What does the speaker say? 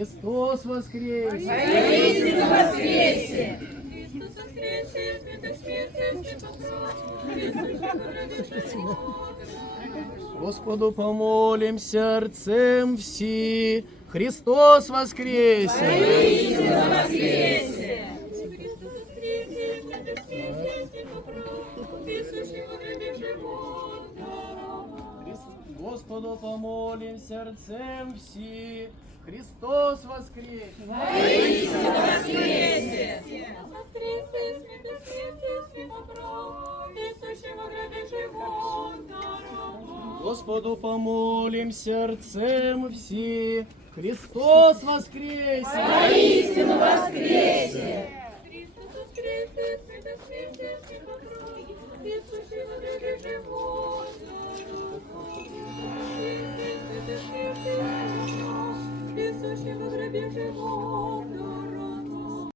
Христос воскресе! Воистину воскресе! Христос воскресе, святая смерть, святая Господу помолимся, сердцем все. Христос воскресе! Воистину воскресе! Христос воскресе, святая смерть, присущий во гробе живот. Господу помолимся, сердцем все. Христос воскресе! Воистину воскресе! Воскресе, святая смерть, присущий во гробе живот. Господу помолимся, сердцем все. Христос воскресе! Воистину воскресе! Христос воскресе, святая смерть, присущий во гробе живот. Присущий во гробе живот.